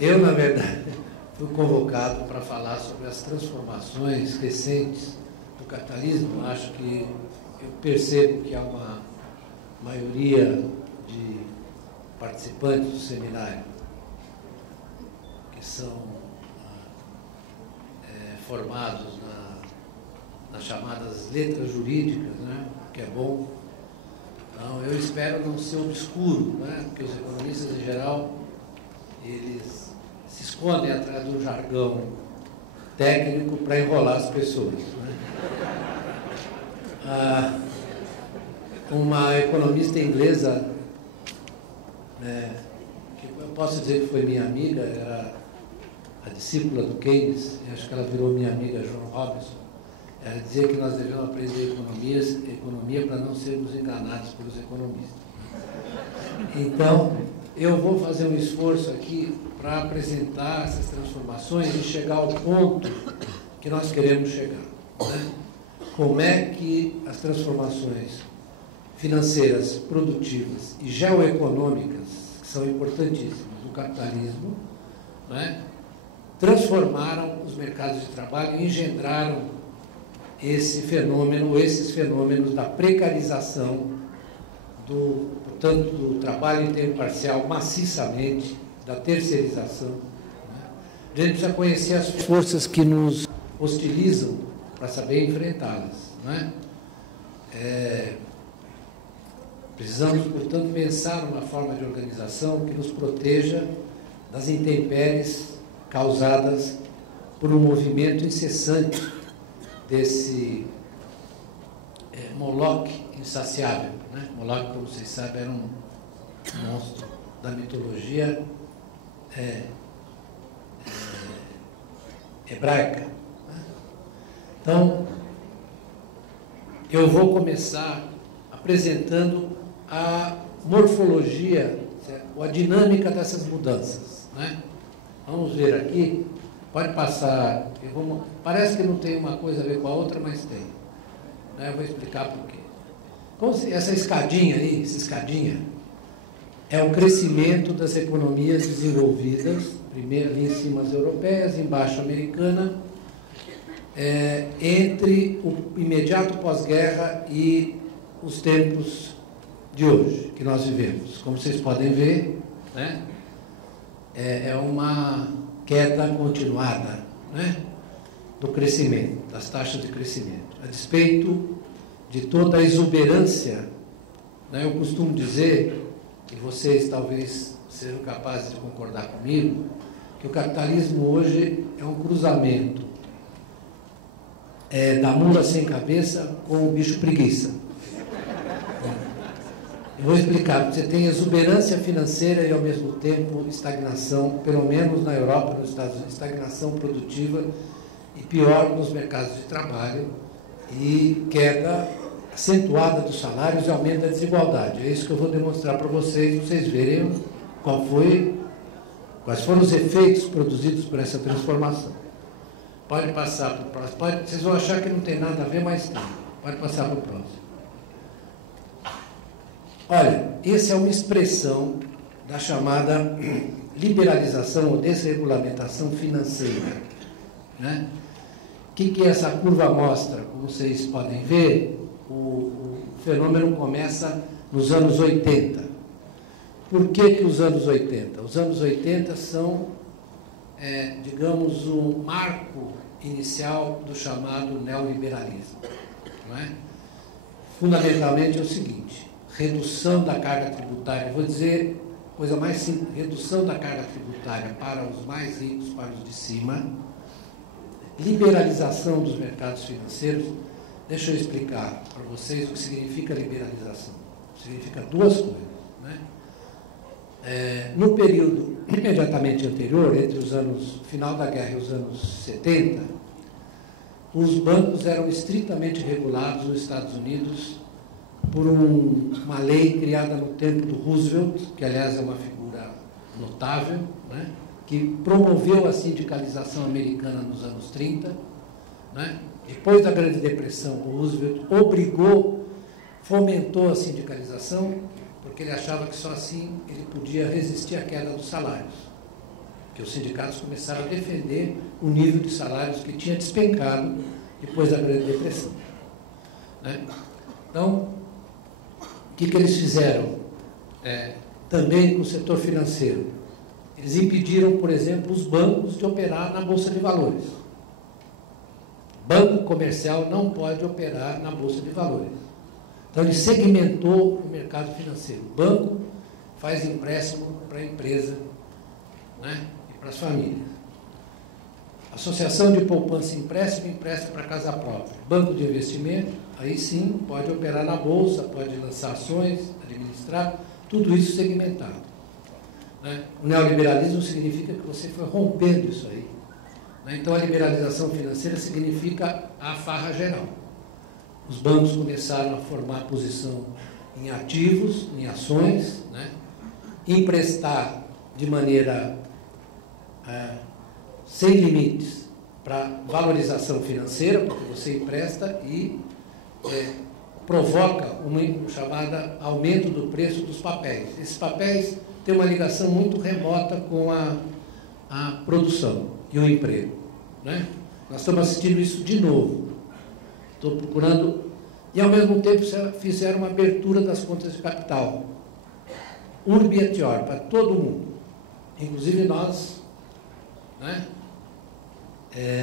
Eu, na verdade, fui convocado para falar sobre as transformações recentes do capitalismo. Acho que eu percebo que há uma maioria de participantes do seminário que são formados nas chamadas letras jurídicas, né? Que é bom. Então, eu espero não ser obscuro, né? Porque os economistas, em geral, eles se escondem atrás do jargão técnico para enrolar as pessoas, né? Uma economista inglesa, que eu posso dizer que foi minha amiga, era a discípula do Keynes, e acho que ela virou minha amiga, Joan Robinson. Ela dizia que nós devemos aprender economia para não sermos enganados pelos economistas. Então, eu vou fazer um esforço aqui para apresentar essas transformações e chegar ao ponto que nós queremos chegar, né? Como é que as transformações financeiras, produtivas e geoeconômicas, que são importantíssimas do capitalismo, né, transformaram os mercados de trabalho e engendraram esses fenômenos da precarização, portanto, do trabalho em tempo parcial maciçamente, da terceirização, né? A gente precisa conhecer as forças que nos hostilizam para saber enfrentá-las, né? Precisamos, portanto, pensar numa forma de organização que nos proteja das intempéries causadas por um movimento incessante desse Moloch insaciável, né? Moloch, como vocês sabem, era um monstro da mitologia hebraica, né? Então, eu vou começar apresentando a morfologia, ou a dinâmica dessas mudanças, né? Vamos ver aqui. Pode passar. Parece que não tem uma coisa a ver com a outra, mas tem, né? Eu vou explicar por quê. Essa escadinha aí, essa escadinha, é o crescimento das economias desenvolvidas, primeiro ali em cima as europeias, embaixo a americana, entre o imediato pós-guerra e os tempos de hoje, que nós vivemos. Como vocês podem ver, né, é uma queda continuada, né, do crescimento, das taxas de crescimento. A despeito de toda a exuberância, né, eu costumo dizer, e vocês talvez sejam capazes de concordar comigo, que o capitalismo hoje é um cruzamento da mula sem cabeça com o bicho preguiça. Eu vou explicar. Você tem exuberância financeira e, ao mesmo tempo, estagnação, pelo menos na Europa, nos Estados Unidos, estagnação produtiva e, pior, nos mercados de trabalho, e queda acentuada dos salários e aumento da desigualdade. É isso que eu vou demonstrar para vocês verem quais foram os efeitos produzidos por essa transformação. Pode passar para o próximo. Vocês vão achar que não tem nada a ver, mas tem. Pode passar para o próximo. Olha, essa é uma expressão da chamada liberalização ou desregulamentação financeira, né? O que essa curva mostra? Como vocês podem ver, o fenômeno começa nos anos 80. Por que os anos 80? Os anos 80 são, digamos, o marco inicial do chamado neoliberalismo, não é? Fundamentalmente é o seguinte: redução da carga tributária, vou dizer coisa mais simples, redução da carga tributária para os mais ricos, para os de cima, liberalização dos mercados financeiros. Deixa eu explicar para vocês o que significa liberalização. Significa duas coisas, né? No período imediatamente anterior, entre os anos final da guerra e os anos 70, os bancos eram estritamente regulados nos Estados Unidos por uma lei criada no tempo do Roosevelt, que, aliás, é uma figura notável, né, que promoveu a sindicalização americana nos anos 30. Né? Depois da Grande Depressão, o Roosevelt fomentou a sindicalização, porque ele achava que só assim ele podia resistir à queda dos salários. porque os sindicatos começaram a defender o nível de salários que tinha despencado depois da Grande Depressão. Né? Então, o que eles fizeram? Também com o setor financeiro. Eles impediram, por exemplo, os bancos de operar na Bolsa de Valores. Banco comercial não pode operar na Bolsa de Valores. Então, ele segmentou o mercado financeiro. O banco faz empréstimo para a empresa, né, e para as famílias. Associação de poupança e empréstimo, empréstimo para casa própria. Banco de investimento, aí sim, pode operar na Bolsa, pode lançar ações, administrar, tudo isso segmentado. Né? O neoliberalismo significa que você foi rompendo isso aí. Né? Então, a liberalização financeira significa a farra geral. Os bancos começaram a formar posição em ativos, em ações, né? Emprestar de maneira sem limites para valorização financeira, porque você empresta e provoca um chamado aumento do preço dos papéis. Esses papéis têm uma ligação muito remota com a produção e o emprego. Né? Nós estamos assistindo isso de novo. Estou procurando, e ao mesmo tempo fizeram uma abertura das contas de capital, urbi et orbi, para todo mundo, inclusive nós, né,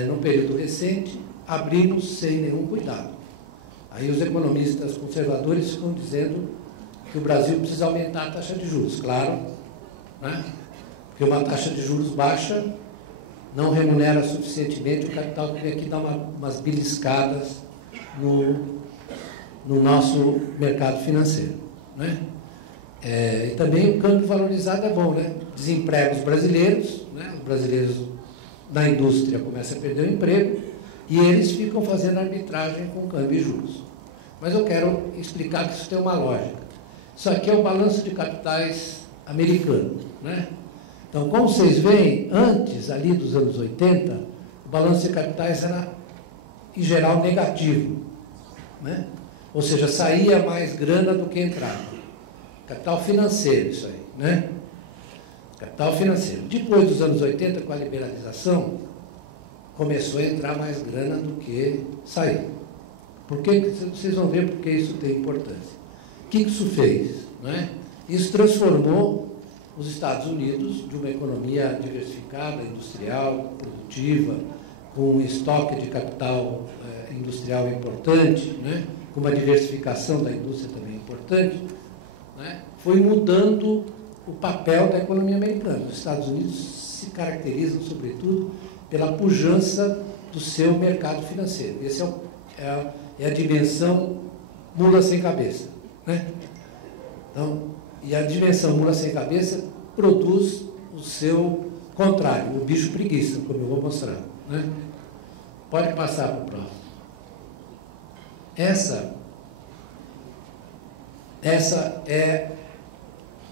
no período recente, abrimos sem nenhum cuidado. Aí os economistas conservadores ficam dizendo que o Brasil precisa aumentar a taxa de juros, claro, né, porque uma taxa de juros baixa não remunera suficientemente o capital que vem aqui dar umas beliscadas no nosso mercado financeiro. Né? E também o câmbio valorizado é bom, né? Desemprega os brasileiros, né? Os brasileiros da indústria começam a perder o emprego e eles ficam fazendo arbitragem com câmbio e juros. Mas eu quero explicar que isso tem uma lógica. Isso aqui é o balanço de capitais americano. Né? Então, como vocês veem, antes ali dos anos 80, o balanço de capitais era, em geral, negativo. Né? Ou seja, saía mais grana do que entrava. Capital financeiro, isso aí. Né? Capital financeiro. Depois dos anos 80, com a liberalização, começou a entrar mais grana do que sair. Por que? Vocês vão ver porque isso tem importância. O que isso fez? Né? Isso transformou os Estados Unidos de uma economia diversificada, industrial, produtiva, com um estoque de capital industrial importante, né? Com uma diversificação da indústria também importante, né? Foi mudando o papel da economia americana. Os Estados Unidos se caracterizam, sobretudo, pela pujança do seu mercado financeiro. Essa é a dimensão mula sem cabeça. Né? Então, e a dimensão mula sem cabeça produz o seu contrário, o bicho preguiça, como eu vou mostrar. Né? Pode passar para o próximo. Essa é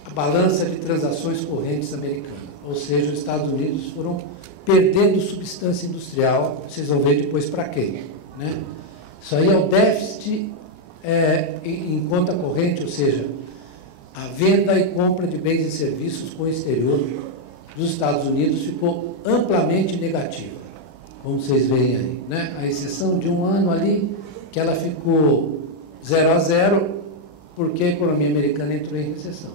a balança de transações correntes americana. Ou seja, os Estados Unidos foram perdendo substância industrial, vocês vão ver depois para quem. Né? Isso aí é o déficit em conta corrente, ou seja, a venda e compra de bens e serviços com o exterior dos Estados Unidos ficou amplamente negativa, como vocês veem aí. Né? A exceção de um ano ali, que ela ficou 0 a 0, porque a economia americana entrou em recessão.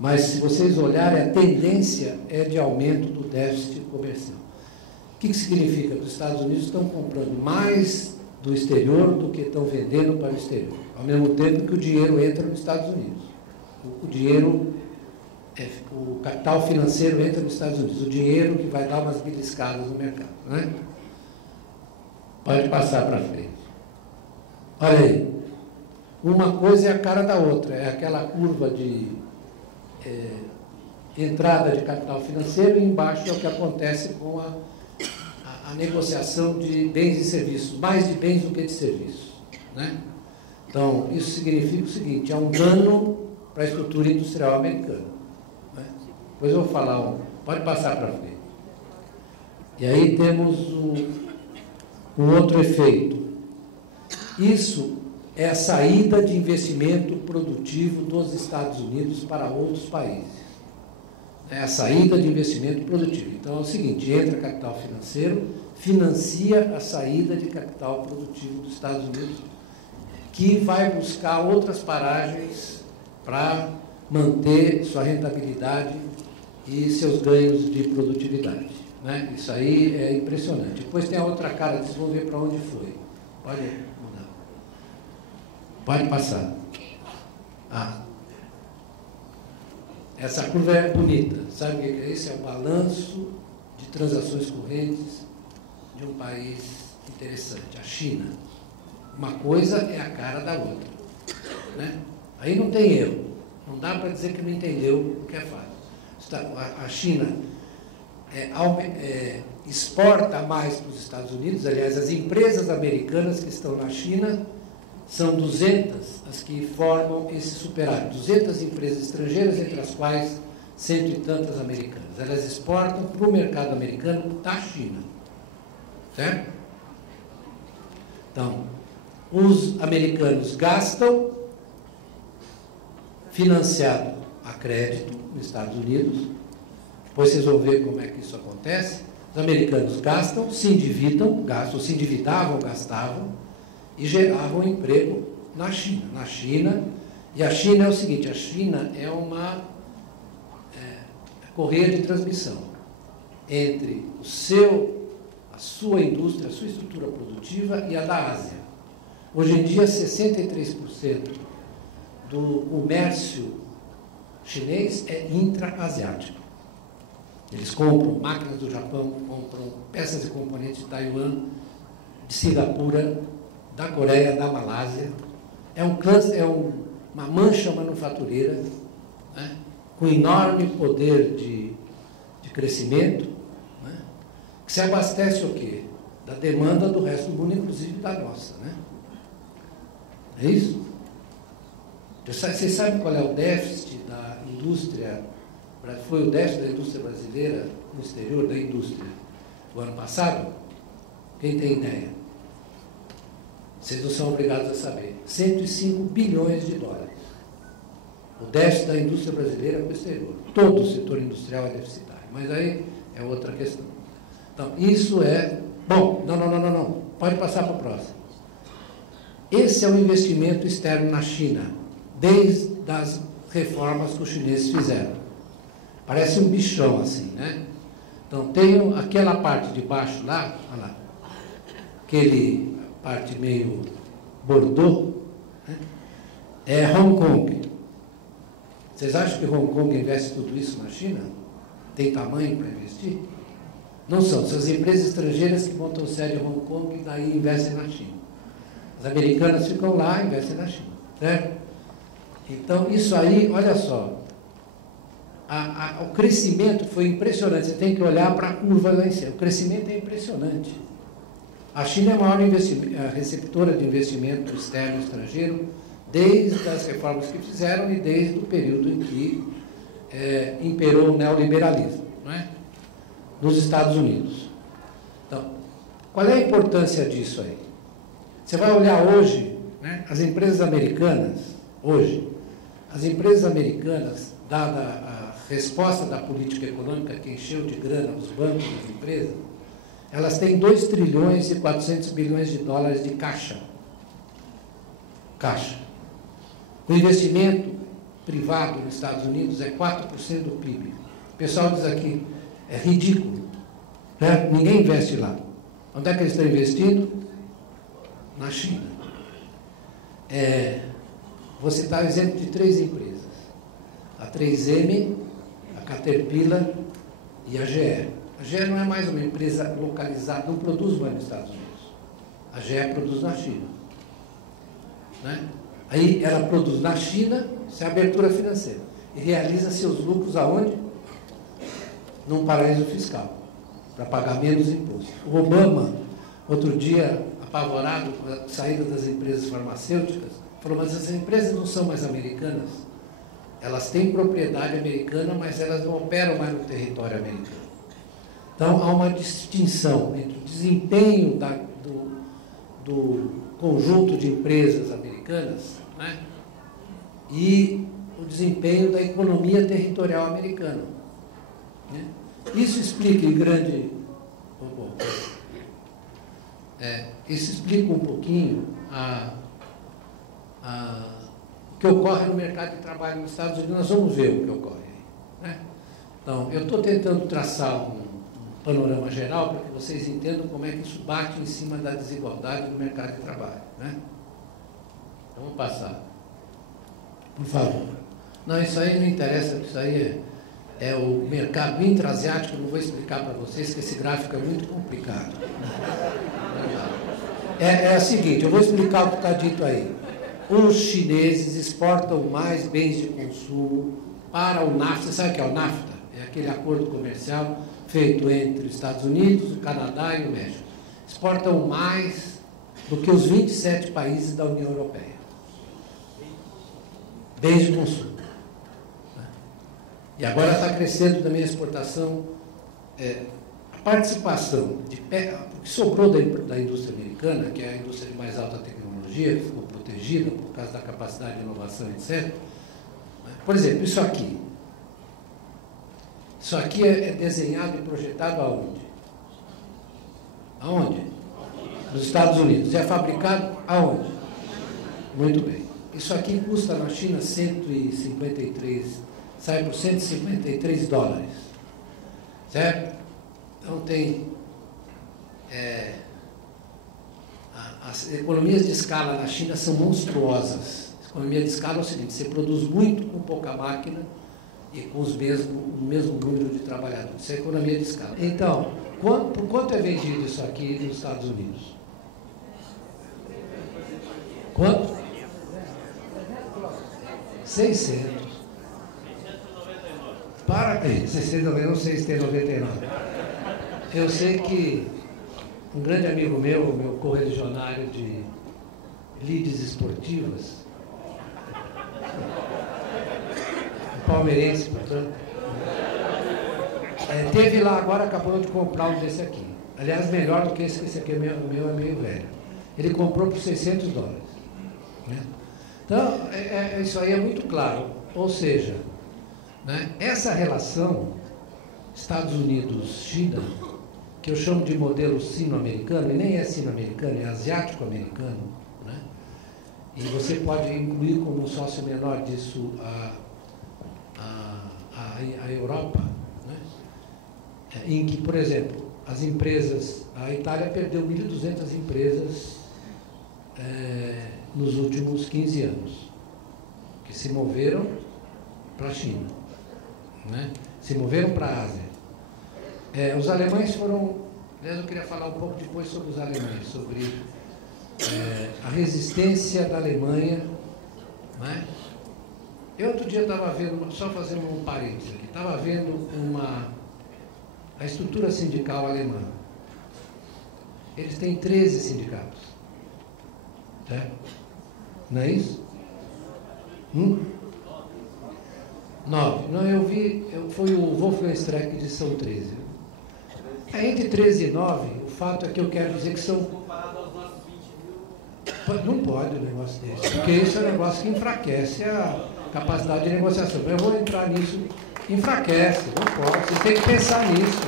Mas, se vocês olharem, a tendência é de aumento do déficit comercial. O que significa? Que os Estados Unidos estão comprando mais do exterior do que estão vendendo para o exterior, ao mesmo tempo que o dinheiro entra nos Estados Unidos. O capital financeiro entra nos Estados Unidos, o dinheiro que vai dar umas beliscadas no mercado. Né? Pode passar para frente. Olha aí, uma coisa é a cara da outra, é aquela curva de entrada de capital financeiro e embaixo é o que acontece com a negociação de bens e serviços, mais de bens do que de serviços. Né? Então, isso significa o seguinte, é um dano para a estrutura industrial americana. Né? Depois eu vou falar, pode passar para frente. E aí temos um outro efeito. Isso é a saída de investimento produtivo dos Estados Unidos para outros países. é a saída de investimento produtivo. Então é o seguinte, entra capital financeiro, financia a saída de capital produtivo dos Estados Unidos, que vai buscar outras paragens para manter sua rentabilidade e seus ganhos de produtividade. Né? Isso aí é impressionante. Depois tem a outra cara, vocês vão ver para onde foi. Pode mudar. Pode passar. Essa curva é bonita. Sabe o que é isso? É o balanço de transações correntes de um país interessante, a China. Uma coisa é a cara da outra. Né? Aí não tem erro. Não dá para dizer que não entendeu o que é fato. A China exporta mais para os Estados Unidos. Aliás, as empresas americanas que estão na China são 200 as que formam esse superávit. 200 empresas estrangeiras, entre as quais 100 e tantas americanas. Elas exportam para o mercado americano da China. Certo? Então, os americanos gastam financiado a crédito nos Estados Unidos. Depois vocês vão ver como é que isso acontece. Os americanos gastam, se endividam, se endividavam, gastavam e geravam emprego na China. Na China, e a China é o seguinte, a China é uma correia de transmissão entre a sua indústria, a sua estrutura produtiva e a da Ásia. Hoje em dia, 63% do comércio chinês é intra-asiático. Eles compram máquinas do Japão, compram peças e componentes de Taiwan, de Singapura, da Coreia, da Malásia. É uma mancha manufatureira, né, com enorme poder de crescimento, né, que se abastece o quê? Da demanda do resto do mundo, inclusive da nossa. Né? É isso? Vocês sabem qual é o déficit da indústria? Foi o déficit da indústria brasileira no exterior da indústria o ano passado? Quem tem ideia? Vocês não são obrigados a saber. 105 bilhões de dólares. O déficit da indústria brasileira no exterior. Todo o setor industrial é deficitário. Mas aí é outra questão. Então, isso é... Bom, não. Pode passar para o próximo. Esse é o investimento externo na China, desde as reformas que os chineses fizeram. Parece um bichão assim, né? Então, tem aquela parte de baixo lá, olha lá, parte meio bordô, né? É Hong Kong. Vocês acham que Hong Kong investe tudo isso na China? Tem tamanho para investir? Não são as empresas estrangeiras que montam sede em Hong Kong e daí investem na China. As americanas ficam lá e investem na China, certo? Então, isso aí, olha só, o crescimento foi impressionante. Você tem que olhar para a curva lá em cima. O crescimento é impressionante. A China é a maior receptora de investimento externo e estrangeiro desde as reformas que fizeram e desde o período em que imperou o neoliberalismo, não é? Nos Estados Unidos. Então, qual é a importância disso aí? Você vai olhar hoje, né, as empresas americanas, dada a resposta da política econômica que encheu de grana os bancos e as empresas, elas têm 2 trilhões e 400 bilhões de dólares de caixa. O investimento privado nos Estados Unidos é 4% do PIB. O pessoal diz aqui, é ridículo, né? Ninguém investe lá. Onde é que eles estão investindo? Na China. Vou citar o exemplo de 3 empresas. A 3M, a Caterpillar e a GE. A GE não é mais uma empresa localizada, não produz mais nos Estados Unidos. A GE produz na China. Né? Aí ela produz na China, isso é abertura financeira. E realiza seus lucros aonde? Num paraíso fiscal, para pagar menos imposto. O Obama, outro dia, apavorado com a saída das empresas farmacêuticas, falou, mas as empresas não são mais americanas. Elas têm propriedade americana, mas elas não operam mais no território americano. Então, há uma distinção entre o desempenho do conjunto de empresas americanas, né, e o desempenho da economia territorial americana. Né? Isso explica em grande... isso explica um pouquinho o que ocorre no mercado de trabalho nos Estados Unidos. Nós vamos ver o que ocorre aí, né? Então, eu estou tentando traçar um panorama geral para que vocês entendam como é que isso bate em cima da desigualdade no mercado de trabalho, né? Então, vamos passar. Por favor. Não, isso aí não interessa, isso aí é o mercado intra-asiático. Eu não vou explicar para vocês, que esse gráfico é muito complicado. É o seguinte, eu vou explicar o que está dito aí. Os chineses exportam mais bens de consumo para o NAFTA. Você sabe o que é o NAFTA? É aquele acordo comercial feito entre os Estados Unidos, o Canadá e o México. Exportam mais do que os 27 países da União Europeia. Bens de consumo. E agora está crescendo também a exportação, a participação, o que sobrou da indústria americana, que é a indústria de mais alta tecnologia, que ficou protegida por causa da capacidade de inovação, etc. Por exemplo, isso aqui. Isso aqui é desenhado e projetado aonde? Aonde? Nos Estados Unidos. É fabricado aonde? Muito bem. Isso aqui custa na China 153, sai por 153 dólares. Certo? Então tem... as economias de escala na China são monstruosas. A economia de escala é o seguinte: você produz muito com pouca máquina e com o mesmo número de trabalhadores. Isso é economia de escala. Então, por quanto é vendido isso aqui nos Estados Unidos? Quanto? 600. Para aí, 699, não sei se tem 99. Eu sei que um grande amigo meu correligionário de lides esportivas, palmeirense, portanto, teve lá agora, acabou de comprar um desse aqui. Aliás, melhor do que esse aqui, o meu é meio velho. Ele comprou por 600 dólares. Né? Então, isso aí é muito claro. Ou seja, né, essa relação Estados Unidos-China, que eu chamo de modelo sino-americano, e nem é sino-americano, é asiático-americano, né? E você pode incluir como um sócio menor disso a Europa, né? Em que, por exemplo, as empresas, a Itália perdeu 1.200 empresas nos últimos 15 anos, que se moveram para a China, né? Se moveram para a Ásia. Os alemães foram... Aliás, eu queria falar um pouco depois sobre os alemães, sobre a resistência da Alemanha, né? Eu outro dia estava vendo, só fazendo um parênteses aqui, estava vendo a estrutura sindical alemã. Eles têm 13 sindicatos. Certo? Não é isso? 9. Não, eu vi, foi o Wolfgang Streeck que disse que são 13. Entre 13 e 9, o fato é que eu quero dizer que são... Comparado aos nossos 20 mil... Não pode um negócio desse, porque isso é um negócio que enfraquece a capacidade de negociação. Eu vou entrar nisso, enfraquece, não pode, vocês têm que pensar nisso.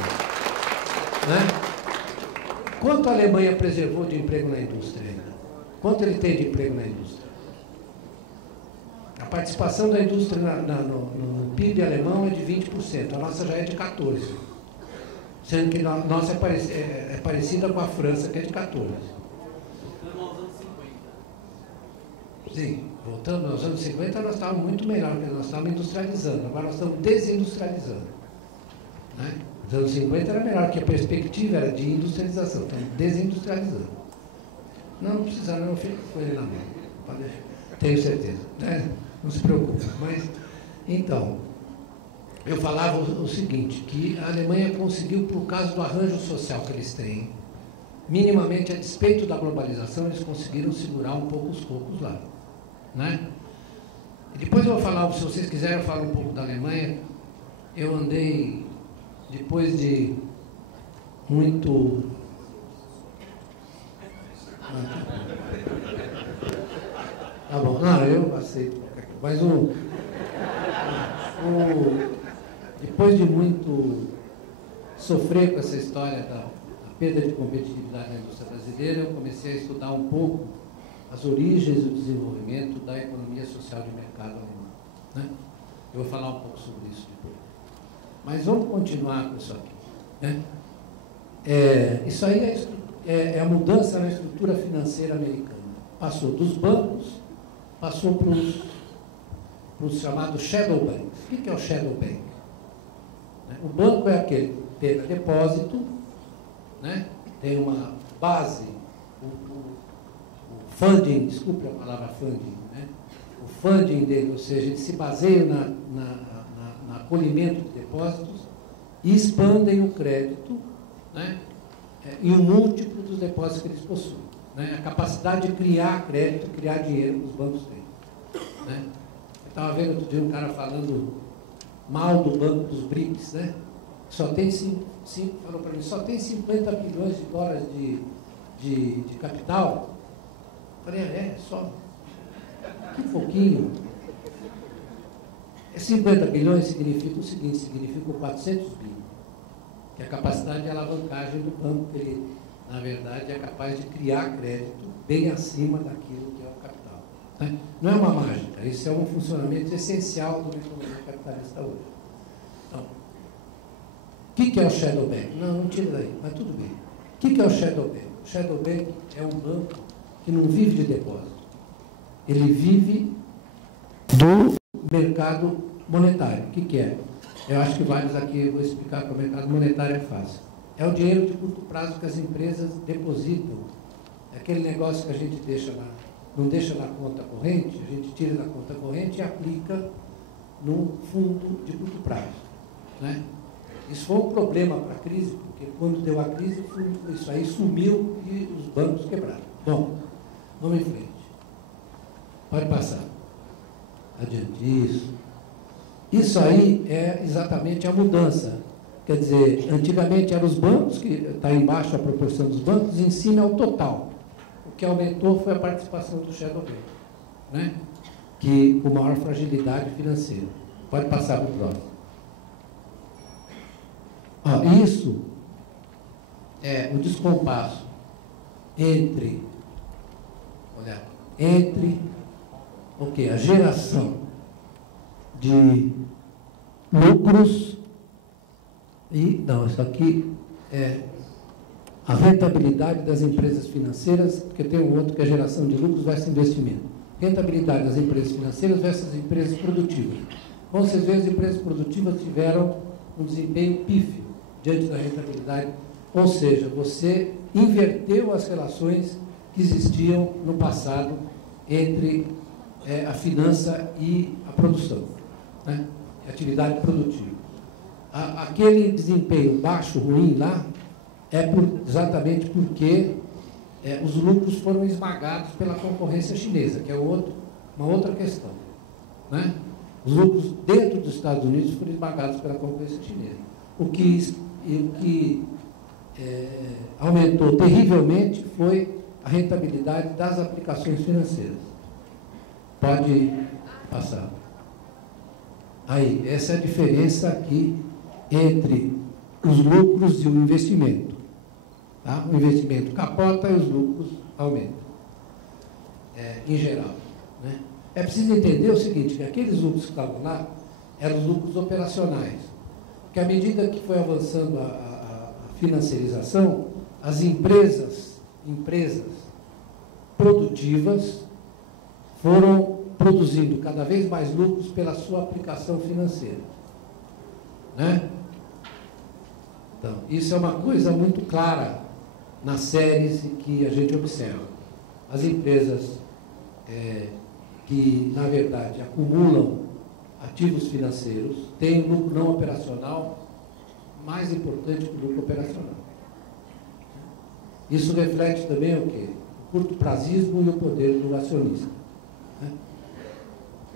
Né? Quanto a Alemanha preservou de emprego na indústria ainda? Quanto ele tem de emprego na indústria? A participação da indústria no PIB alemão é de 20%, a nossa já é de 14%. Sendo que a nossa é parecida com a França, que é de 14%. Voltando aos anos 50. Sim, voltando aos anos 50, nós estávamos muito melhor, porque nós estávamos industrializando, agora nós estamos desindustrializando. Né? Nos anos 50 era melhor, porque a perspectiva era de industrialização, estamos desindustrializando. Não precisa, não, fica com ele na mão, pode deixar. Tenho certeza, né? Não se preocupe. Mas, então, eu falava o seguinte, que a Alemanha conseguiu, por causa do arranjo social que eles têm, minimamente, a despeito da globalização, eles conseguiram segurar um pouco os cocos lá. Né? E depois eu vou falar, se vocês quiserem, eu falo um pouco da Alemanha. Eu andei, depois de muito... Tá bom, não, eu aceito qualquer coisa. Mas depois de muito sofrer com essa história da perda de competitividade na indústria brasileira, eu comecei a estudar um pouco as origens e o desenvolvimento da economia social de mercado alemã, né? Eu vou falar um pouco sobre isso depois. Mas vamos continuar com isso aqui, né? Isso aí é a mudança na estrutura financeira americana. Passou dos bancos, passou para os chamados shadow banks. O que é o shadow bank? O banco é aquele que pega depósito, né? Tem uma base, o funding, desculpe a palavra funding, né? O funding dele, ou seja, ele se baseia no acolhimento de depósitos e expandem o crédito, né? Em um múltiplo dos depósitos que eles possuem, né? A capacidade de criar crédito, criar dinheiro que os bancos têm, né? Eu estava vendo outro dia um cara falando mal do banco dos BRICS, né? Só tem falou para mim, só tem 50 bilhões de dólares de capital. Eu falei, só que pouquinho. 50 bilhões significa o seguinte, significa 400 bilhões, que é a capacidade de alavancagem do banco, que ele, na verdade, é capaz de criar crédito bem acima daquilo que é o capital, né? Não é uma mágica, isso é um funcionamento essencial da economia capitalista hoje. Então, o que é o shadow bank? Não tira daí, mas tudo bem. O que é o shadow bank? O shadow bank é um banco que não vive de depósito. Ele vive do mercado monetário. O que é? Eu acho que vários aqui vou explicar que o mercado monetário é fácil. É o dinheiro de curto prazo que as empresas depositam. É aquele negócio que a gente não deixa na conta corrente, a gente tira da conta corrente e aplica num fundo de curto prazo, né? Isso foi um problema para a crise, porque quando deu a crise, isso aí sumiu e os bancos quebraram. Bom, vamos em frente. Pode passar. Adiante. Isso aí é exatamente a mudança. Quer dizer, antigamente eram os bancos, que está embaixo a proporção dos bancos, e em cima é o total. O que aumentou foi a participação do shadow bank, né? Que com maior fragilidade financeira. Pode passar para o próximo. Isso é o descompasso entre a geração de lucros isso aqui é a rentabilidade das empresas financeiras, porque tem um outro que é geração de lucros versus investimento. Rentabilidade das empresas financeiras versus empresas produtivas. Como vocês veem, as empresas produtivas tiveram um desempenho pífio diante da rentabilidade, ou seja, você inverteu as relações que existiam no passado entre a finança e a produção, né? A atividade produtiva. Aquele desempenho baixo, ruim lá, exatamente porque os lucros foram esmagados pela concorrência chinesa, que é uma outra questão, né? Os lucros dentro dos Estados Unidos foram esmagados pela concorrência chinesa. O que aumentou terrivelmente foi a rentabilidade das aplicações financeiras. Pode passar. Aí, essa é a diferença aqui entre os lucros e o investimento. Tá? O investimento capota e os lucros aumentam, em geral, né? É preciso entender o seguinte, que aqueles lucros que estavam lá eram os lucros operacionais, que à medida que foi avançando a financiarização, as empresas produtivas foram produzindo cada vez mais lucros pela sua aplicação financeira, né? Então, isso é uma coisa muito clara nas séries que a gente observa. As empresas que, na verdade, acumulam ativos financeiros têm um lucro não operacional mais importante que o lucro operacional. Isso reflete também o quê? O curto-prazismo e o poder do acionista, né?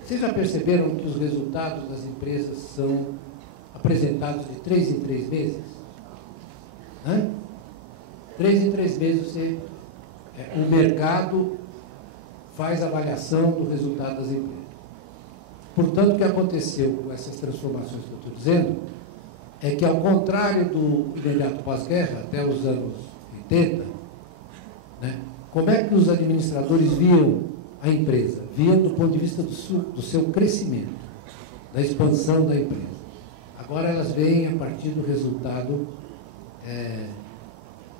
Vocês já perceberam que os resultados das empresas são apresentados de 3 em 3 meses? 3 em 3 meses o mercado faz avaliação do resultado das empresas. Portanto, o que aconteceu com essas transformações que eu estou dizendo é que, ao contrário do imediato pós-guerra, até os anos 80, né, como é que os administradores viam a empresa? Viam do ponto de vista do seu crescimento, da expansão da empresa. Agora elas veem a partir do resultado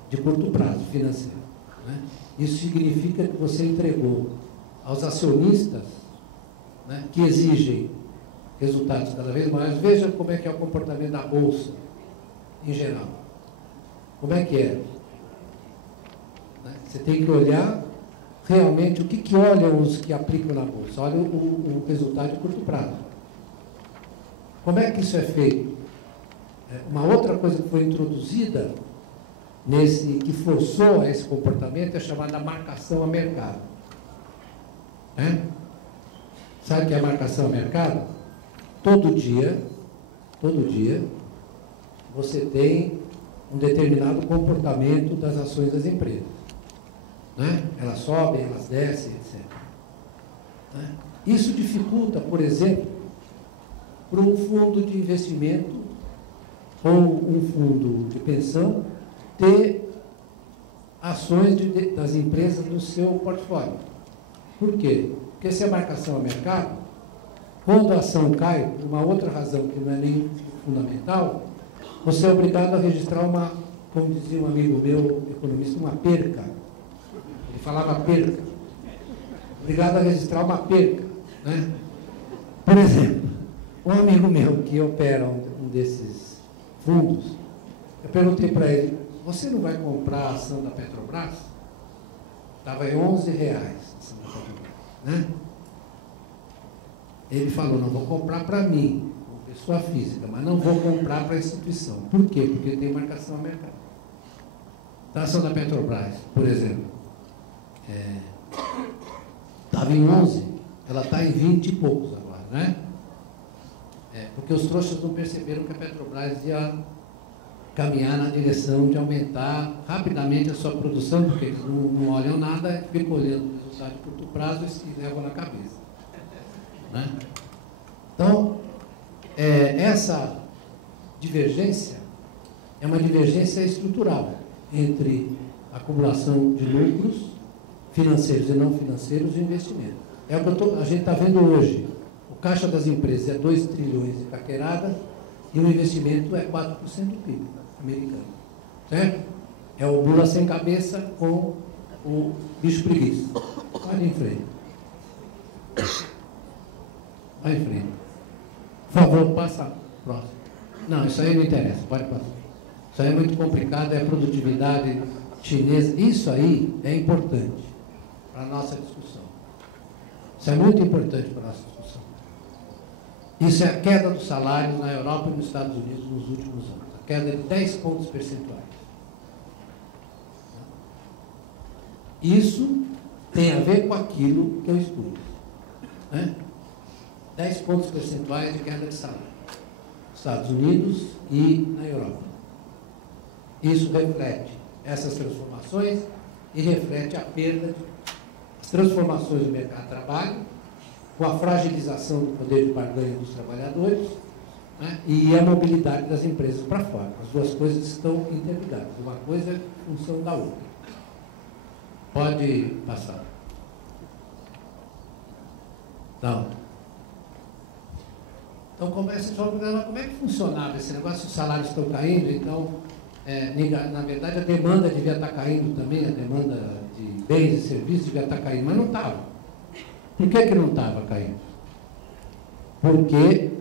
de curto prazo financeiro. Né? Isso significa que você entregou aos acionistas, né, que exigem resultados cada vez maiores. Veja como é que é o comportamento da Bolsa, em geral. Como é que é? Né? Você tem que olhar realmente o que olham os que aplicam na Bolsa. Olha o resultado de curto prazo. Como é que isso é feito? Uma outra coisa que foi introduzida que forçou a esse comportamento é chamada marcação a mercado. Sabe o que é marcação a mercado? Todo dia, você tem um determinado comportamento das ações das empresas. Né? Elas sobem, elas descem, etc. Né? Isso dificulta, por exemplo, para um fundo de investimento ou um fundo de pensão ter ações das empresas no seu portfólio. Por quê? Porque se a marcação a mercado, quando a ação cai, por uma outra razão que não é nem fundamental, você é obrigado a registrar como dizia um amigo meu, economista, uma perca. Ele falava perca. Obrigado a registrar uma perca. Né? Por exemplo, um amigo meu que opera um desses fundos, eu perguntei para ele, você não vai comprar a ação da Petrobras? Estava em R$11 a ação da Petrobras. Né? Ele falou, não vou comprar para mim, como pessoa física, mas não vou comprar para a instituição. Por quê? Porque tem marcação a mercado. A ação da Petrobras, por exemplo, estava em 11, ela está em 20 e poucos agora, né? Porque os trouxas não perceberam que a Petrobras ia caminhar na direção de aumentar rapidamente a sua produção, porque eles não olham nada, ficam olhando o resultado de curto prazo e se levam na cabeça. Né? Então, essa divergência é uma divergência estrutural entre a acumulação de lucros financeiros e não financeiros e investimento. É o que a gente está vendo hoje. O caixa das empresas é 2 trilhões de caqueirada e o investimento é 4% do PIB americano. Certo? É o bula sem cabeça com o bicho preguiça. Vai em frente. Vai em frente. Por favor, passa. Próximo. Não, isso aí não interessa. Pode passar. Isso aí é muito complicado, é a produtividade chinesa. Isso aí é importante para a nossa discussão. Isso é muito importante para a nossa discussão. Isso é a queda dos salários na Europa e nos Estados Unidos nos últimos anos. A queda de 10 pontos percentuais. Isso tem a ver com aquilo que eu estudo. Né? 10 pontos percentuais de queda de salário. Nos Estados Unidos e na Europa. Isso reflete essas transformações e reflete a perda das transformações do mercado de trabalho, com a fragilização do poder de barganha dos trabalhadores, né, e a mobilidade das empresas para fora. As duas coisas estão interligadas. Uma coisa é função da outra. Pode passar. Não. Então, começa a perguntar como é que funcionava esse negócio, os salários estão caindo, então, na verdade, a demanda devia estar caindo também, a demanda de bens e serviços devia estar caindo, mas não estava. Por que não estava caindo? Porque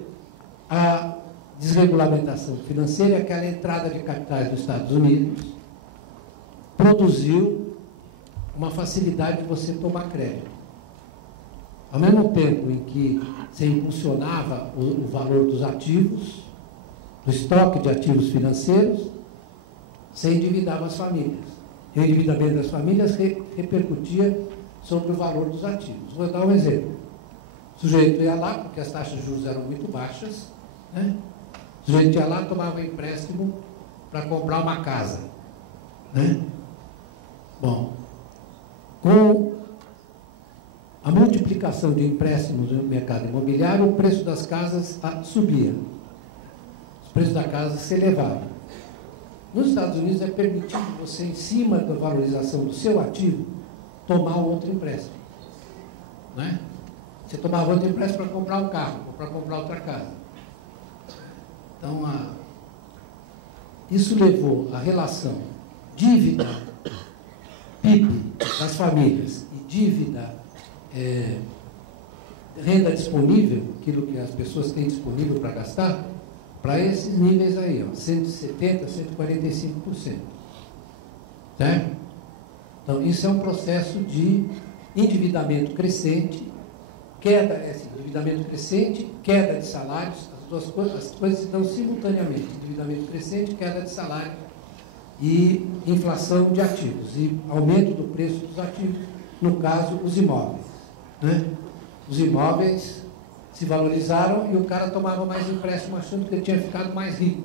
a desregulamentação financeira, aquela entrada de capitais dos Estados Unidos, produziu uma facilidade de você tomar crédito. Ao mesmo tempo em que você impulsionava o valor dos ativos, o estoque de ativos financeiros, você endividava as famílias. E o endividamento das famílias repercutia sobre o valor dos ativos. Vou dar um exemplo. O sujeito ia lá, porque as taxas de juros eram muito baixas, né? O sujeito ia lá, tomava um empréstimo para comprar uma casa. Né? Bom, com a multiplicação de empréstimos no mercado imobiliário, o preço das casas subia. Os preços da casa se elevavam. Nos Estados Unidos é permitido você, em cima da valorização do seu ativo, tomar um outro empréstimo. Né? Você tomava outro empréstimo para comprar um carro, ou para comprar outra casa. Então, isso levou a relação dívida PIB das famílias e dívida renda disponível, aquilo que as pessoas têm disponível para gastar, para esses níveis aí, ó, 170%, 145%. Certo? Então, isso é um processo de endividamento crescente, endividamento crescente, queda de salários, as coisas se dão simultaneamente, endividamento crescente, queda de salário e inflação de ativos, e aumento do preço dos ativos, no caso, os imóveis. Né? Os imóveis se valorizaram e o cara tomava mais empréstimo achando que ele tinha ficado mais rico.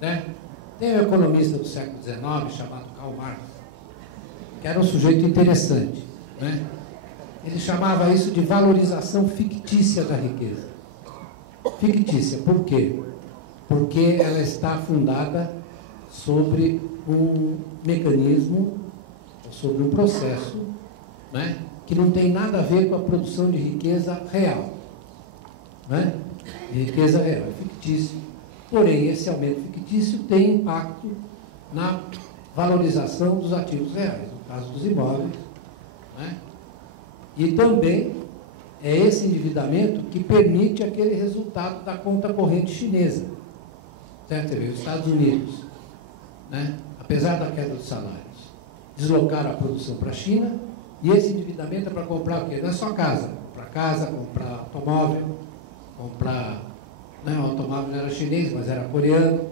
Né? Tem um economista do século XIX chamado Karl Marx, que era um sujeito interessante. Né? Ele chamava isso de valorização fictícia da riqueza. Fictícia, por quê? Porque ela está fundada sobre um mecanismo, sobre um processo, né, que não tem nada a ver com a produção de riqueza real. Né? De riqueza real, é fictício. Porém, esse aumento fictício tem impacto na valorização dos ativos reais, no caso dos imóveis. Né? E também é esse endividamento que permite aquele resultado da conta corrente chinesa. Certo? Você vê, os Estados Unidos, né, apesar da queda dos salários, deslocaram a produção para a China, e esse endividamento é para comprar o quê? Não é só casa, comprar automóvel, comprar, né, o automóvel não era chinês, mas era coreano,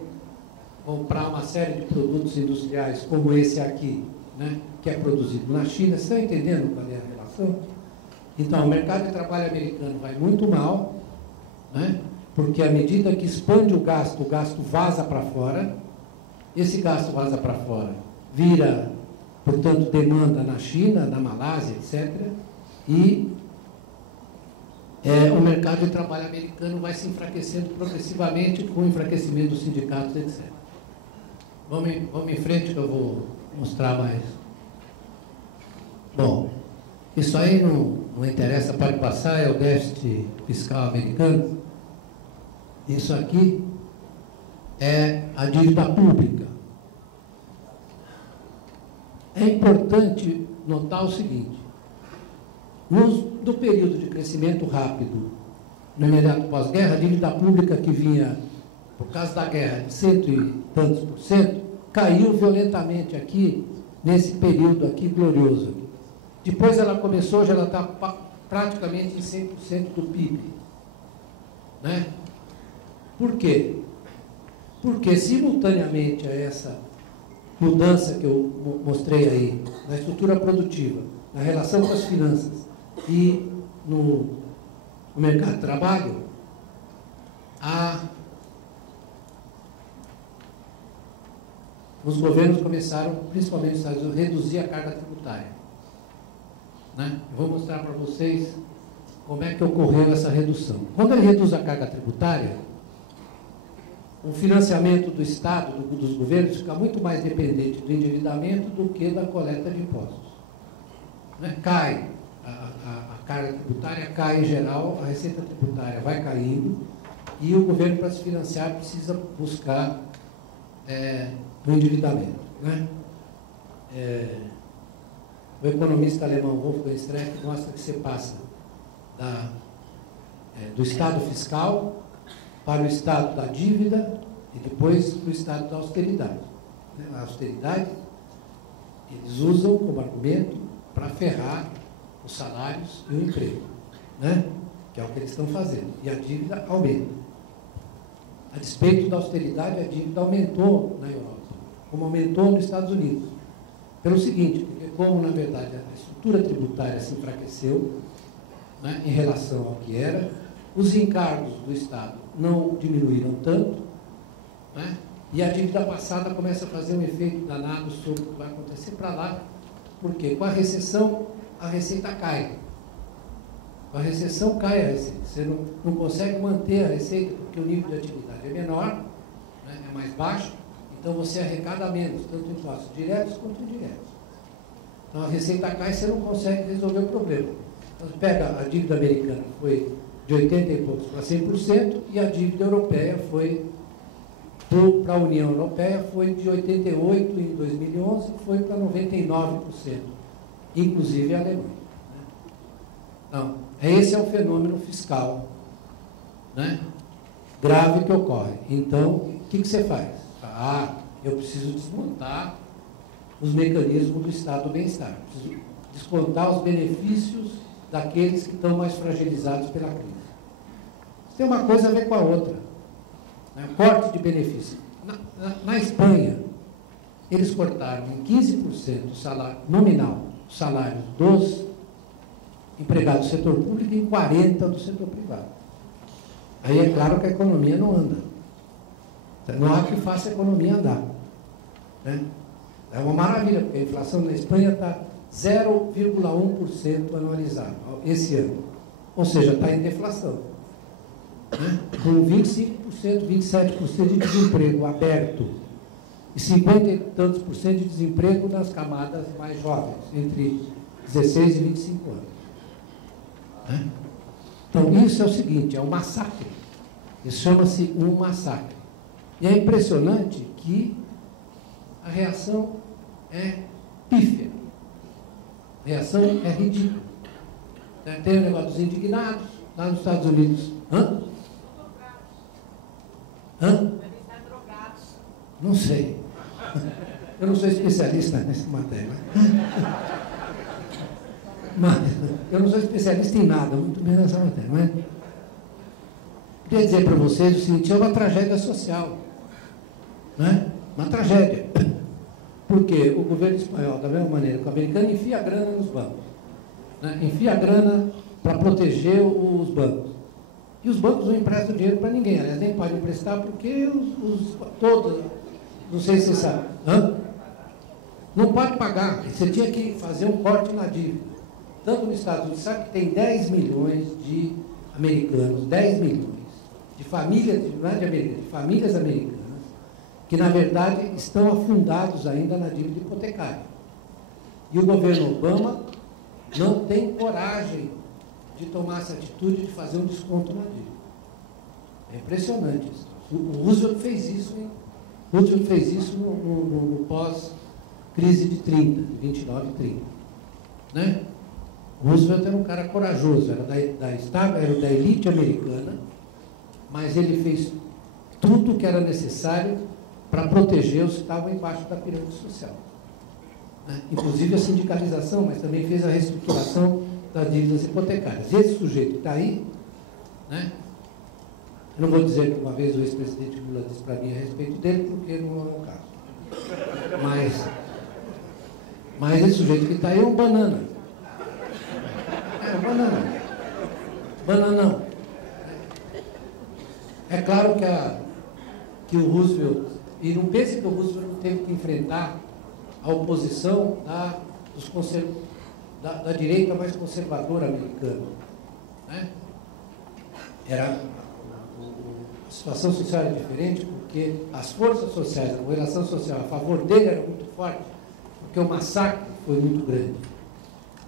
comprar uma série de produtos industriais como esse aqui, né, que é produzido na China. Vocês estão entendendo qual é a relação? Então, o mercado de trabalho americano vai muito mal, né, porque à medida que expande o gasto vaza para fora, esse gasto vaza para fora, vira, portanto, demanda na China, na Malásia, etc., e o mercado de trabalho americano vai se enfraquecendo progressivamente com o enfraquecimento dos sindicatos, etc. Vamos em frente que eu vou mostrar mais. Bom, isso aí não interessa, pode passar, é o déficit fiscal americano. Isso aqui é a dívida pública. É importante notar o seguinte: no período de crescimento rápido, no imediato pós-guerra, a dívida pública que vinha, por causa da guerra, de 100 e tantos por cento, caiu violentamente aqui, nesse período aqui glorioso. Depois ela começou, já ela está praticamente em 100% do PIB. Né? Por quê? Porque, simultaneamente a essa mudança que eu mostrei aí, na estrutura produtiva, na relação com as finanças e no mercado de trabalho, os governos começaram, principalmente nos Estados Unidos, a reduzir a carga tributária. Né? Eu vou mostrar para vocês como é que ocorreu essa redução. Quando ele reduz a carga tributária, o financiamento do Estado, dos governos, fica muito mais dependente do endividamento do que da coleta de impostos. Né? Cai, a carga tributária cai em geral, a receita tributária vai caindo, e o governo, para se financiar, precisa buscar o endividamento. Né? O economista alemão Wolfgang Streeck mostra que você passa do estado fiscal para o estado da dívida e depois para o estado da austeridade. A austeridade eles usam como argumento para ferrar os salários e o emprego, né? Que é o que eles estão fazendo. E a dívida aumenta. A despeito da austeridade, a dívida aumentou na Europa, como aumentou nos Estados Unidos. Pelo seguinte, porque como, na verdade, a estrutura tributária se enfraqueceu, né, em relação ao que era, os encargos do Estado não diminuíram tanto, né, e a dívida passada começa a fazer um efeito danado sobre o que vai acontecer para lá, porque com a recessão, a receita cai. Com a recessão cai a receita. Você não consegue manter a receita porque o nível de atividade é menor, né, é mais baixo, então você arrecada menos, tanto impostos diretos quanto indiretos. Então a receita cai e você não consegue resolver o problema. Então você pega a dívida americana, foi de 80 e poucos para 100%, e a dívida europeia foi, para a União Europeia, foi de 88 em 2011, foi para 99%, inclusive a Alemanha. Então, esse é o fenômeno fiscal, né, grave que ocorre. Então, o que você faz? Eu preciso desmontar os mecanismos do estado do bem-estar, preciso descontar os benefícios daqueles que estão mais fragilizados pela crise. Isso tem uma coisa a ver com a outra, né? Corte de benefícios. Na Espanha, eles cortaram em 15% o salário nominal, o salário dos empregados do setor público e em 40% do setor privado. Aí é claro que a economia não anda. Não há que faça a economia andar, né? É uma maravilha, porque a inflação na Espanha está 0,1% anualizado esse ano. Ou seja, está em deflação, né? Com 25%, 27% de desemprego aberto e 50 e tantos por cento de desemprego nas camadas mais jovens, entre 16 e 25 anos. Né? Então, isso é o seguinte, é um massacre. Isso chama-se um massacre. E é impressionante que a reação é pífia. A reação é ridícula. Tem o negócio dos indignados, lá nos Estados Unidos. Hã? Não sei. Eu não sou especialista nessa matéria. Mas eu não sou especialista em nada, muito menos nessa matéria. Mas queria dizer para vocês o seguinte, é uma tragédia social. Né? Uma tragédia. Porque o governo espanhol, da mesma maneira que o americano, enfia a grana nos bancos. Né? Enfia a grana para proteger os bancos. E os bancos não emprestam dinheiro para ninguém. Aliás, nem podem emprestar porque todos, não sei se você sabe, não pode pagar. Você tinha que fazer um corte na dívida. Tanto nos Estados Unidos, sabe que tem 10 milhões de americanos, 10 milhões de famílias, não é de americanos, de famílias americanas, que, na verdade, estão afundados ainda na dívida hipotecária. E o governo Obama não tem coragem de tomar essa atitude de fazer um desconto na dívida. É impressionante isso. O Roosevelt fez isso, hein? O Roosevelt fez isso no pós-crise de 30, de 29 e 30. Né? O Roosevelt era um cara corajoso, era da elite americana, mas ele fez tudo o que era necessário para proteger os que estavam embaixo da pirâmide social. Né? Inclusive a sindicalização, mas também fez a reestruturação das dívidas hipotecárias. E esse sujeito que está aí, né? Eu não vou dizer que uma vez o ex-presidente Lula disse para mim a respeito dele, porque não é o caso. Mas esse sujeito que está aí é um banana. É um banana. Bananão. É claro que o Roosevelt, e não pense que o Roosevelt não teve que enfrentar a oposição da direita mais conservadora americana. Né? A situação social era diferente porque as forças sociais, a correlação social a favor dele era muito forte, porque o massacre foi muito grande.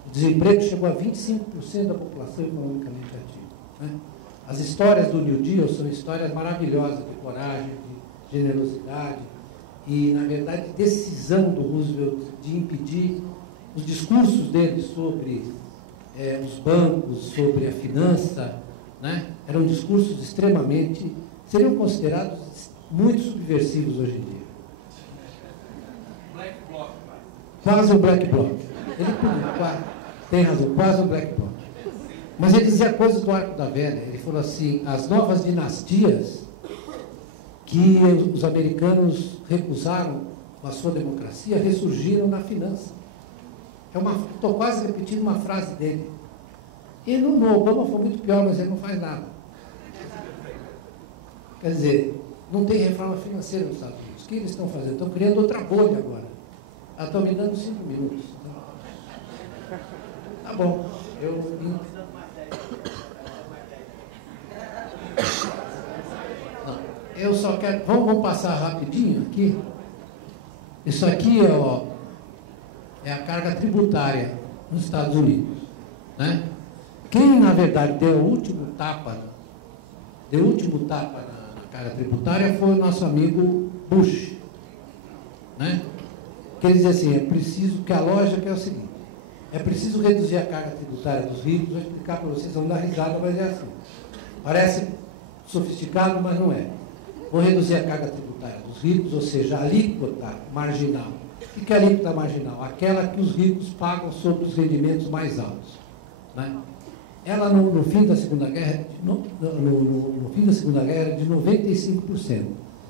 O desemprego chegou a 25% da população economicamente ativa. Né? As histórias do New Deal são histórias maravilhosas de coragem, de generosidade e, na verdade, decisão do Roosevelt de impedir os discursos dele sobre os bancos, sobre a finança, né? Eram discursos extremamente, seriam considerados muito subversivos hoje em dia. Black Bloc. Quase um black bloc. Ele tem razão, quase um black bloc. Mas ele dizia coisas do Arco da Velha. Ele falou assim, as novas dinastias que os americanos recusaram com a sua democracia ressurgiram na finança. Estou quase repetindo uma frase dele. E no Obama foi muito pior, mas ele não faz nada. Quer dizer, não tem reforma financeira nos Estados Unidos. O que eles estão fazendo? Estão criando outra bolha agora. Estão me dando 5 minutos. Tá bom. Não, eu só quero... Vamos passar rapidinho aqui. Isso aqui, ó, é a carga tributária nos Estados Unidos, né? Quem, na verdade, deu o último tapa na carga tributária foi o nosso amigo Bush, né? Que ele diz assim, é preciso, que a lógica é o seguinte, é preciso reduzir a carga tributária dos ricos. Vou explicar para vocês, vão dar risada, mas é assim. Parece sofisticado, mas não é. Vou reduzir a carga tributária dos ricos, ou seja, a alíquota marginal. O que é a alíquota marginal? Aquela que os ricos pagam sobre os rendimentos mais altos, né? Ela, no fim da Segunda Guerra, no fim da Segunda Guerra, era de 95%.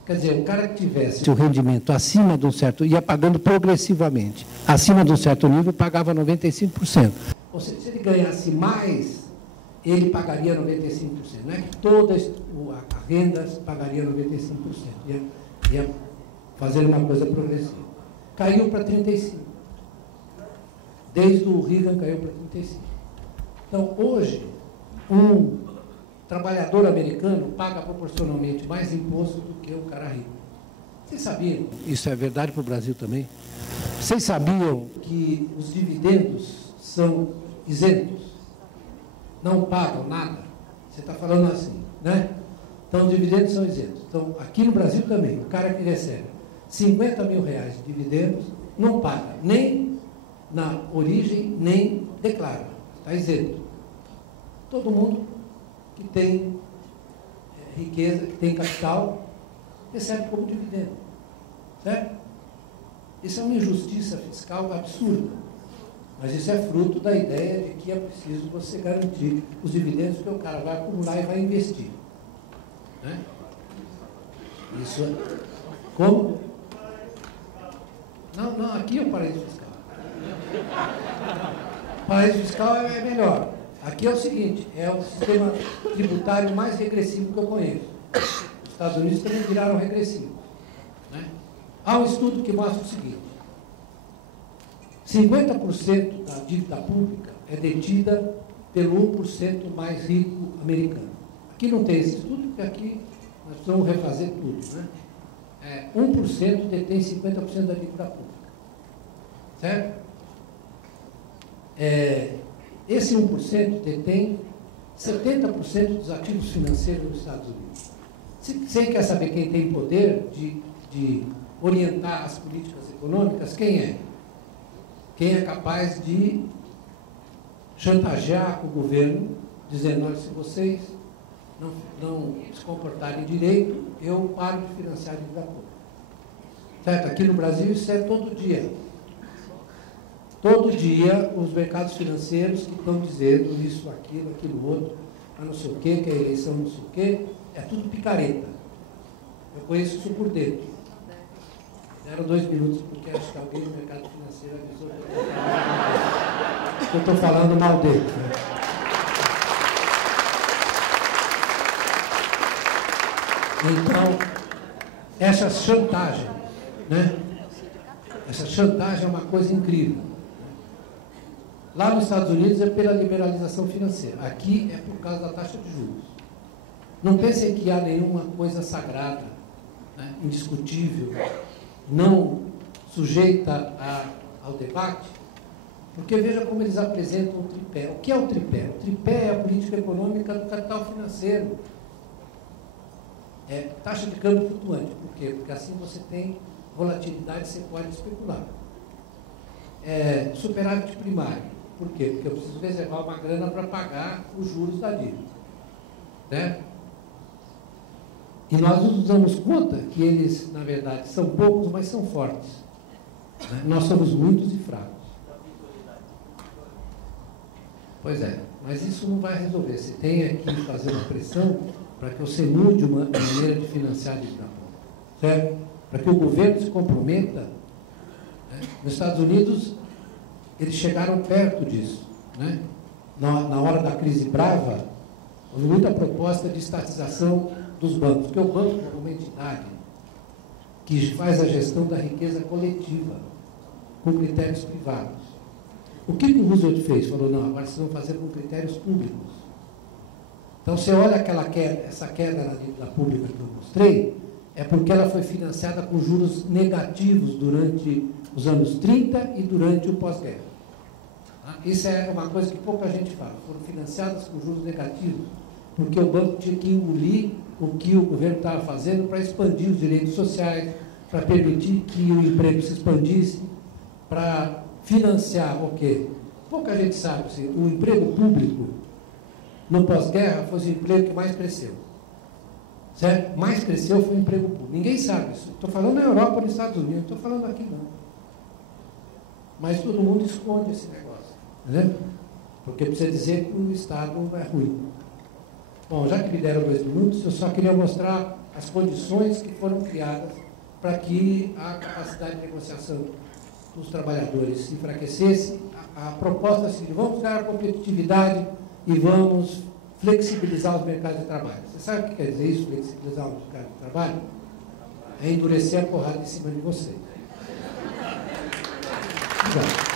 Quer dizer, o cara que tivesse o rendimento acima de um certo, ia pagando progressivamente, acima de um certo nível, pagava 95%. Ou seja, se ele ganhasse mais, ele pagaria 95%. Não é que toda a renda pagaria 95%. Ia fazer uma coisa progressiva. Caiu para 35%. Desde o Reagan caiu para 35%. Então, hoje, um trabalhador americano paga proporcionalmente mais imposto do que o cara rico. Vocês sabiam? Isso é verdade para o Brasil também. Vocês sabiam que os dividendos são isentos? Não pagam nada? Você está falando assim, né? Então, os dividendos são isentos. Então, aqui no Brasil também, o cara que recebe 50 mil reais de dividendos não paga nem na origem, nem declara. Está isento. Todo mundo que tem riqueza, que tem capital, recebe como dividendo. Certo? Isso é uma injustiça fiscal absurda. Mas isso é fruto da ideia de que é preciso você garantir os dividendos que o cara vai acumular e vai investir. Né? Isso é... Como? Não, aqui é o paraíso fiscal. O paraíso fiscal é melhor. Aqui é o seguinte, é o sistema tributário mais regressivo que eu conheço. Os Estados Unidos também viraram regressivos, né? Há um estudo que mostra o seguinte, 50% da dívida pública é detida pelo 1% mais rico americano. Aqui não tem esse estudo, porque aqui nós precisamos refazer tudo, né? 1% detém 50% da dívida pública. Certo? Esse 1% detém 70% dos ativos financeiros dos Estados Unidos. Você quer saber quem tem poder de orientar as políticas econômicas? Quem é? Quem é capaz de chantagear o governo, dizendo, olha, se vocês não se comportarem direito, eu paro de financiar a dívida pública. Certo? Aqui no Brasil isso é todo dia. Todo dia, os mercados financeiros que estão dizendo isso, aquilo outro, a não sei o quê, que a eleição não sei o quê, é tudo picareta. Eu conheço isso por dentro. Deram 2 minutos, porque acho que alguém no mercado financeiro avisou que eu estou falando mal dele. Né? Então, essa chantagem, né? Essa chantagem é uma coisa incrível. Lá nos Estados Unidos é pela liberalização financeira. Aqui é por causa da taxa de juros. Não pensem que há nenhuma coisa sagrada, né, indiscutível, não sujeita ao debate, porque veja como eles apresentam o tripé. O que é o tripé? O tripé é a política econômica do capital financeiro. É taxa de câmbio flutuante. Por quê? Porque assim você tem volatilidade, você pode especular. Superávit primário. Por quê? Porque eu preciso reservar uma grana para pagar os juros da dívida. Né? E nós nos damos conta que eles, na verdade, são poucos, mas são fortes. Né? Nós somos muitos e fracos. Pois é, mas isso não vai resolver. Você tem que fazer uma pressão para que você mude uma maneira de financiar a dívida pública. Certo? Para que o governo se comprometa. Né? Nos Estados Unidos, eles chegaram perto disso. Né? Na hora da crise brava, houve muita proposta de estatização dos bancos, porque o banco é uma entidade que faz a gestão da riqueza coletiva, com critérios privados. O que o Roosevelt fez? Falou, não, agora vocês vão fazer com critérios públicos. Então, você olha aquela queda, essa queda na dívida pública que eu mostrei, é porque ela foi financiada com juros negativos durante os anos 30 e durante o pós-guerra. Isso é uma coisa que pouca gente fala. Foram financiadas com juros negativos, porque o banco tinha que engolir o que o governo estava fazendo para expandir os direitos sociais, para permitir que o emprego se expandisse, para financiar o quê? Pouca gente sabe, assim, o emprego público no pós-guerra foi o emprego que mais cresceu. Certo? Mais cresceu foi o emprego público. Ninguém sabe isso. Estou falando na Europa ou nos Estados Unidos, não estou falando aqui não. Mas todo mundo esconde esse negócio. Entendeu? Porque precisa dizer que o Estado é ruim. Bom, já que me deram 2 minutos, eu só queria mostrar as condições que foram criadas para que a capacidade de negociação dos trabalhadores se enfraquecesse. A proposta é a seguinte: vamos dar a competitividade e vamos flexibilizar os mercados de trabalho. Você sabe o que quer dizer isso, flexibilizar os mercados de trabalho? É endurecer a porrada em cima de você. Obrigado.